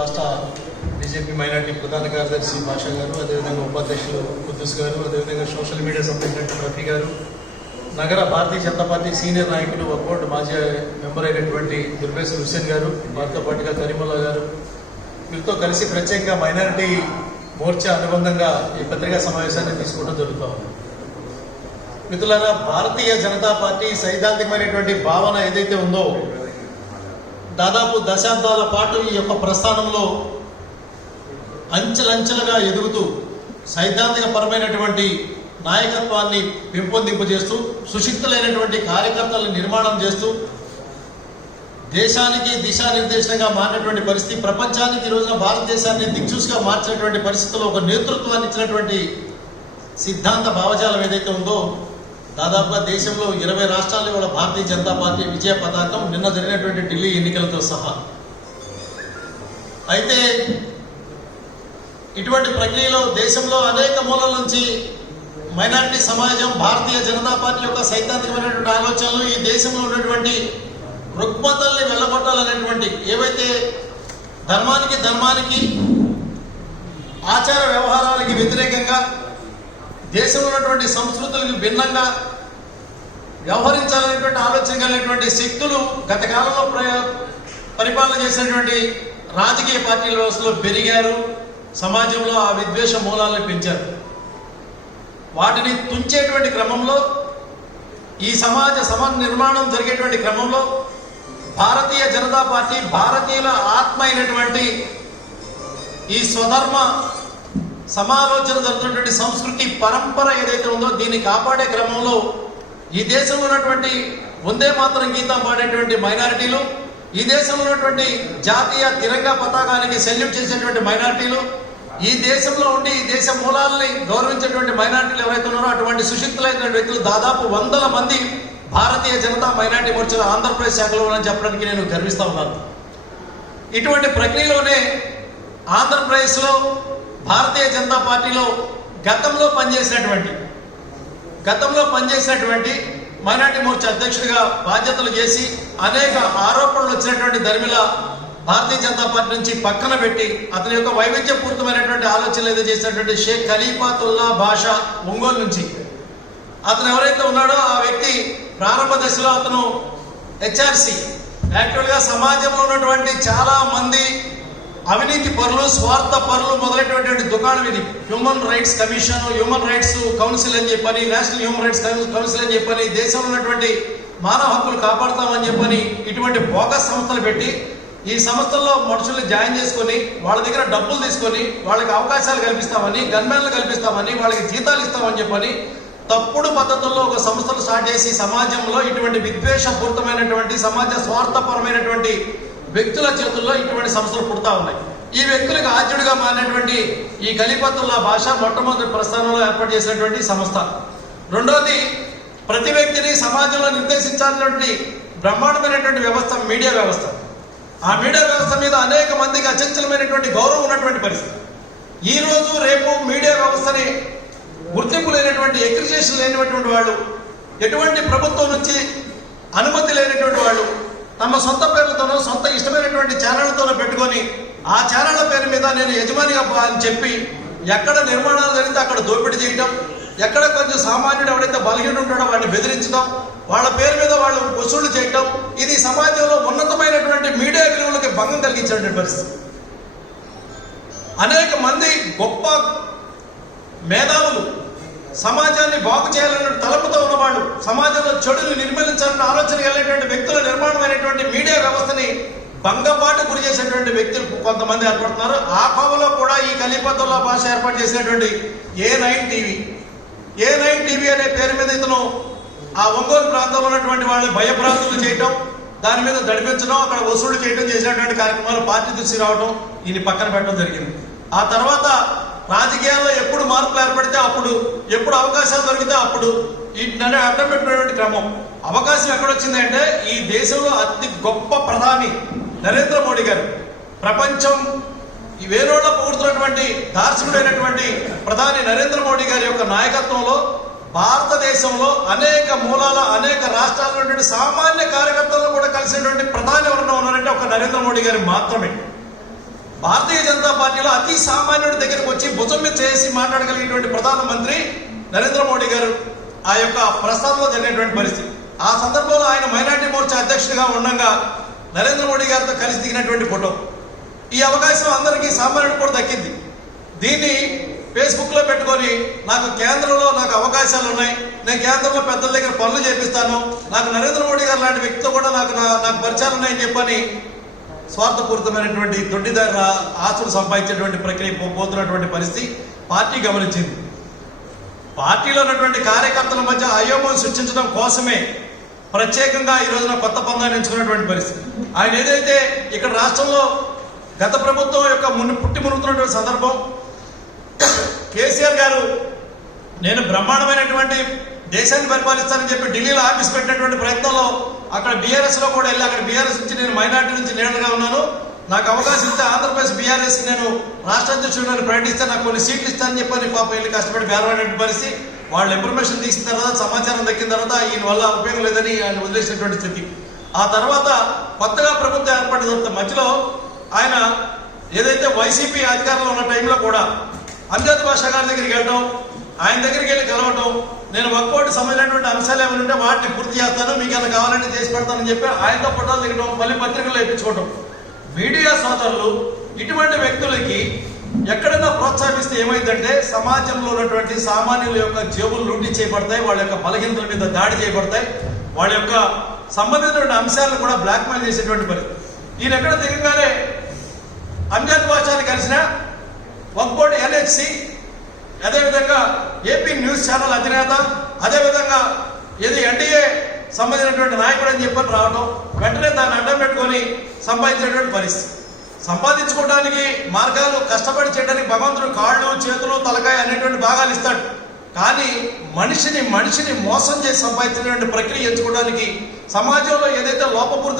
రాష్ట్ర BJP minority ప్రధాన కార్యదర్శి భాషా గారు, అదేవిధంగా ఉపాధ్యక్షులు కుద్దూస్ గారు, అదేవిధంగా సోషల్ మీడియా సంబంధించిన రఫీ గారు, నగర భారతీయ జనతా పార్టీ సీనియర్ నాయకులు వక్బోర్డు మాజీ మెంబర్ అయినటువంటి దుర్బేశ్వర్ హుస్సేన్ గారు, వారితో పాటుగా కరీముల్లా గారు, వీరితో కలిసి ప్రత్యేకంగా మైనారిటీ మోర్చా అనుబంధంగా ఈ పత్రికా సమావేశాన్ని తీసుకోవడం జరుగుతూ ఉంది. మిత్రులారా, భారతీయ జనతా పార్టీ సైద్ధాంతికమైనటువంటి భావన ఏదైతే ఉందో దాదాపు దశాబ్దాల పాటు ఈ యొక్క ప్రస్థానంలో అంచెలంచెలుగా ఎదుగుతూ సైద్ధాంతిక పరమైనటువంటి నాయకత్వాన్ని పెంపొందింపజేస్తూ సుశిక్తులైనటువంటి కార్యకర్తలను నిర్మాణం చేస్తూ దేశానికి దిశానిర్దేశంగా మారినటువంటి పరిస్థితి, ప్రపంచానికి ఈ రోజున భారతదేశాన్ని దిక్సూచిగా మార్చినటువంటి పరిస్థితుల్లో ఒక నేతృత్వాన్ని ఇచ్చినటువంటి సిద్ధాంత భావజాలం ఏదైతే ఉందో దాదాపుగా దేశంలో 20 రాష్ట్రాల్లో కూడా భారతీయ జనతా పార్టీ విజయ పతాకం నిన్న జరిగినటువంటి ఢిల్లీ ఎన్నికలతో సహా. అయితే ఇటువంటి ప్రక్రియలో దేశంలో అనేక మూలల నుంచి మైనారిటీ సమాజం భారతీయ జనతా పార్టీ యొక్క సైద్ధాంతికమైనటువంటి ఆలోచనలు ఈ దేశంలో ఉన్నటువంటి రుగ్మతల్ని వెళ్ళగొట్టాలనేటువంటి ఏవైతే ధర్మానికి ఆచార వ్యవహారాలకి వ్యతిరేకంగా దేశంలో ఉన్నటువంటి సంస్కృతులకు భిన్నంగా వ్యవహరించాలనేటువంటి ఆలోచన కలిగినటువంటి శక్తులు గత కాలంలో పరిపాలన చేసినటువంటి రాజకీయ పార్టీల వ్యవస్థలో పెరిగారు. సమాజంలో ఆ విద్వేష మూలాలను పెంచారు. వాటిని తుంచేటువంటి క్రమంలో ఈ సమాజ నిర్మాణం జరిగేటువంటి క్రమంలో భారతీయ జనతా పార్టీ భారతీయుల ఆత్మ అయినటువంటి ఈ స్వధర్మ సమాలోచన జరుగుతున్నటువంటి సంస్కృతి పరంపర ఏదైతే ఉందో దీన్ని కాపాడే క్రమంలో ఈ దేశంలో ఉన్నటువంటి వందే మాతరం గీతం పాడేటువంటి మైనారిటీలు, ఈ దేశంలో ఉన్నటువంటి జాతీయ తిరంగా పతాకానికి సెల్యూట్ చేసేటువంటి మైనారిటీలు, ఈ దేశంలో ఉండి ఈ దేశ మూలాలని గౌరవించేటువంటి మైనారిటీలు ఎవరైతే ఉన్నారో అటువంటి సుశిక్తులైన వ్యక్తులు దాదాపు 100 మంది భారతీయ జనతా మైనారిటీ మోర్చా ఆంధ్రప్రదేశ్ శాఖలో ఉన్నారని చెప్పడానికి నేను గర్విస్తా ఉన్నాను. ఇటువంటి ప్రక్రియలోనే ఆంధ్రప్రదేశ్లో భారతీయ జనతా పార్టీలో గతంలో పనిచేసినటువంటి మైనారిటీ మోర్చా అధ్యక్షుడిగా బాధ్యతలు చేసి అనేక ఆరోపణలు వచ్చినటువంటి ధర్మిల భారతీయ జనతా పార్టీ నుంచి పక్కన పెట్టి అతని యొక్క వైవిధ్యపూరితమైనటువంటి ఆలోచనలు ఏదో చేసినటువంటి షేక్ ఖలీఫాతుల్లా బాషా ఒంగోలు నుంచి అతను ఎవరైతే ఉన్నాడో ఆ వ్యక్తి ప్రారంభ దశలో అతను హెచ్ఆర్సి యాక్చువల్గా సమాజంలో ఉన్నటువంటి చాలా మంది అవినీతి పరులు, స్వార్థ పరులు మొదలైనటువంటి దుకాణం ఇది. Human rights commission, human rights council అని చెప్పని, నేషనల్ హ్యూమన్ రైట్స్ కౌన్సిల్ అని చెప్పని, దేశంలో ఉన్నటువంటి మానవ హక్కులు కాపాడుతామని చెప్పని ఇటువంటి బోగస్ సంస్థలు పెట్టి ఈ సంస్థల్లో మనుషుల్ని జాయిన్ చేసుకొని వాళ్ళ దగ్గర డబ్బులు తీసుకొని వాళ్ళకి అవకాశాలు కల్పిస్తామని, గన్మెన్లు కల్పిస్తామని, వాళ్ళకి జీతాలు ఇస్తామని చెప్పని తప్పుడు పద్ధతుల్లో ఒక సంస్థలు స్టార్ట్ చేసి సమాజంలో ఇటువంటి విద్వేషపూరితమైనటువంటి సమాజ స్వార్థపరమైనటువంటి వ్యక్తుల చేతుల్లో ఇటువంటి సంస్థలు పుడతా ఉన్నాయి. ఈ వ్యక్తులకు ఆద్యుడిగా మారినటువంటి ఈ ఖలీఫాతుల్లా బాషా మొట్టమొదటి ప్రస్థానంలో ఏర్పాటు చేసినటువంటి సంస్థ. రెండోది, ప్రతి వ్యక్తిని సమాజంలో నిర్దేశించాల్సినటువంటి బ్రహ్మాండమైనటువంటి వ్యవస్థ మీడియా వ్యవస్థ. ఆ మీడియా వ్యవస్థ మీద అనేక మందికి అచంచలమైనటువంటి గౌరవం ఉన్నటువంటి పరిస్థితి. ఈ రోజు రేపు మీడియా వ్యవస్థని గుర్తింపు లేనటువంటి, ఎక్రిజేషన్ లేనటువంటి వాళ్ళు, ఎటువంటి ప్రభుత్వం నుంచి అనుమతి లేనటువంటి వాళ్ళు తమ సొంత పేర్లతోనో సొంత ఇష్టమైనటువంటి ఛానళ్లతోనో పెట్టుకొని ఆ ఛానళ్ల పేరు మీద నేను యజమానిగా అని చెప్పి ఎక్కడ నిర్మాణాలు జరిగితే అక్కడ దోపిడీ చేయటం, ఎక్కడ కొంచెం సామాన్యుడు ఎవరైతే బలహీనుడు ఉంటాడో వాడిని బెదిరించడం, వాళ్ళ పేరు మీద వాళ్ళు వసూళ్లు చేయటం, ఇది సమాజంలో ఉన్నతమైనటువంటి మీడియా విలువలకి భంగం కలిగించేటువంటి పరిస్థితి. అనేక మంది గొప్ప మేధావులు, సమాజాన్ని బాగు చేయాలన్న తలపుతో ఉన్నవాళ్ళు, సమాజంలో చెడుని నిర్మూలించాలన్న ఆలోచన కలిగినటువంటి వ్యక్తుల నిర్మాణమైనటువంటి మీడియా వ్యవస్థని భంగపాటు గురి చేసేటువంటి వ్యక్తులు కొంతమంది ఏర్పడుతున్నారు. ఆ కోవలో కూడా ఈ ఖలీఫాతుల్లా బాషా ఏర్పాటు చేసినటువంటి ఏ9 టీవీ అనే పేరు మీద ఇతను ఆ ఒంగోలు ప్రాంతంలో ఉన్నటువంటి వాళ్ళని భయభ్రాంతులు చేయటం, దాని మీద దడిపించడం, అక్కడ వసూళ్లు చేయడం చేసినటువంటి కార్యక్రమాలు పార్టీ దృష్టి రావడం, ఈయన పక్కన పెట్టడం జరిగింది. ఆ తర్వాత రాజకీయాల్లో ఎప్పుడు మార్పులు ఏర్పడితే అప్పుడు, ఎప్పుడు అవకాశాలు దొరికితే అప్పుడు వీటిని అడ్డం పెట్టినటువంటి క్రమం. అవకాశం ఎక్కడొచ్చిందంటే ఈ దేశంలో అతి గొప్ప ప్రధాని నరేంద్ర మోడీ గారు, ప్రపంచం వేరోళ్ళ పొగుడుతున్నటువంటి దార్శకుడైనటువంటి ప్రధాని నరేంద్ర మోడీ గారి యొక్క నాయకత్వంలో భారతదేశంలో అనేక మూలాల అనేక రాష్ట్రాల నుండి సామాన్య కార్యకర్తలను కూడా కలిసినటువంటి ప్రధాని ఎవరన్నా ఉన్నారంటే ఒక నరేంద్ర మోడీ గారు మాత్రమే. భారతీయ జనతా పార్టీలో అతి సామాన్యుడి దగ్గరకు వచ్చి భుజం మీద చేసి మాట్లాడగలిగినటువంటి ప్రధానమంత్రి నరేంద్ర మోడీ గారు ఆ యొక్క ప్రస్థానంలో జరిగినటువంటి పరిస్థితి. ఆ సందర్భంలో ఆయన మైనార్టీ మోర్చా అధ్యక్షుడిగా ఉండగా నరేంద్ర మోడీ గారితో కలిసి దిగినటువంటి ఫోటో. ఈ అవకాశం అందరికీ సామాన్యుడు కూడా దక్కింది. దీన్ని ఫేస్బుక్లో పెట్టుకొని నాకు కేంద్రంలో నాకు అవకాశాలు ఉన్నాయి, నేను కేంద్రంలో పెద్దల దగ్గర పనులు చేపిస్తాను, నాకు నరేంద్ర మోడీ గారు లాంటి వ్యక్తితో కూడా నాకు పరిచయాలు ఉన్నాయని చెప్పని స్వార్థపూరితమైనటువంటి దొడ్డిదారి ఆస్తులు సంపాదించేటువంటి ప్రక్రియ పోతున్నటువంటి పరిస్థితి పార్టీ గమనించింది. పార్టీలో ఉన్నటువంటి కార్యకర్తల మధ్య అయోమయం సృష్టించడం కోసమే ప్రత్యేకంగా ఈ రోజున కొత్త పందాన్ని ఎంచుకున్నటువంటి పరిస్థితి. ఆయన ఏదైతే ఇక్కడ రాష్ట్రంలో గత ప్రభుత్వం యొక్క పుట్టి మునుగుతున్నటువంటి సందర్భం, కేసీఆర్ గారు నేను బ్రహ్మాండమైనటువంటి దేశాన్ని పరిపాలిస్తానని చెప్పి ఢిల్లీలో ఆఫీస్ పెట్టినటువంటి ప్రయత్నంలో అక్కడ బీఆర్ఎస్లో కూడా వెళ్ళి అక్కడ బీఆర్ఎస్ నుంచి నేను మైనార్టీ నుంచి నేరుగా ఉన్నాను, నాకు అవకాశం ఇస్తే ఆంధ్రప్రదేశ్ బీఆర్ఎస్ నేను రాష్ట్ర అధ్యక్షుడిని ప్రకటిస్తే నాకు కొన్ని సీట్లు ఇస్తానని చెప్పని పాప వెళ్ళి కష్టపడి బేరమైనటువంటి పరిస్థితి. వాళ్ళు ఇన్ఫర్మేషన్ తీసిన తర్వాత సమాచారం దక్కిన తర్వాత ఈయన వల్ల ఉపయోగం లేదని ఆయన వదిలేసినటువంటి స్థితి. ఆ తర్వాత కొత్తగా ప్రభుత్వం ఏర్పడిన తర్వాత మధ్యలో ఆయన ఏదైతే వైసీపీ అధికారంలో ఉన్న టైంలో కూడా అంజద్ బాషా గారి దగ్గరికి వెళ్ళడం, ఆయన దగ్గరికి వెళ్ళి కలవటం, నేను ఒక్కోటి సంబంధించినటువంటి అంశాలు ఏమైనా ఉంటే వాటిని పూర్తి చేస్తాను, మీకు ఏమైనా కావాలంటే చేసి పెడతానని చెప్పి ఆయనతో ఫోటోలు దిగడం, మళ్ళీ పత్రికలు వేయించుకోవడం. మీడియా సోదరులు ఇటువంటి వ్యక్తులకి ఎక్కడైనా ప్రోత్సహిస్తే ఏమైందంటే సమాజంలో ఉన్నటువంటి సామాన్యుల యొక్క జేబులు లూటీ చేయబడతాయి, వాళ్ళ యొక్క బలహీనతల మీద దాడి చేయబడతాయి, వాళ్ళ యొక్క సంబంధించినటువంటి అంశాలను కూడా బ్లాక్మెయిల్ చేసేటువంటి పరిస్థితి. ఈయన ఎక్కడ దిగగానే అంజద్ బాషాని కలిసిన వక్బోర్డ్ ఎన్హెచ్సి, అదేవిధంగా ఏపీ న్యూస్ ఛానల్ అధినేత, అదేవిధంగా ఇది ఎన్డీఏ సంబంధించినటువంటి నాయకుడు అని చెప్పని రావడం, వెంటనే దాన్ని అడ్డం పెట్టుకొని సంపాదించేటువంటి పరిస్థితి. సంపాదించుకోవడానికి మార్గాలు కష్టపడి చేయడానికి భగవంతుడు కాళ్ళు చేతులు తలకాయ అనేటువంటి భాగాలు ఇస్తాడు, కానీ మనిషిని మోసం చేసి సంపాదించినటువంటి ప్రక్రియ ఎంచుకోవడానికి సమాజంలో ఏదైతే లోపపూరిత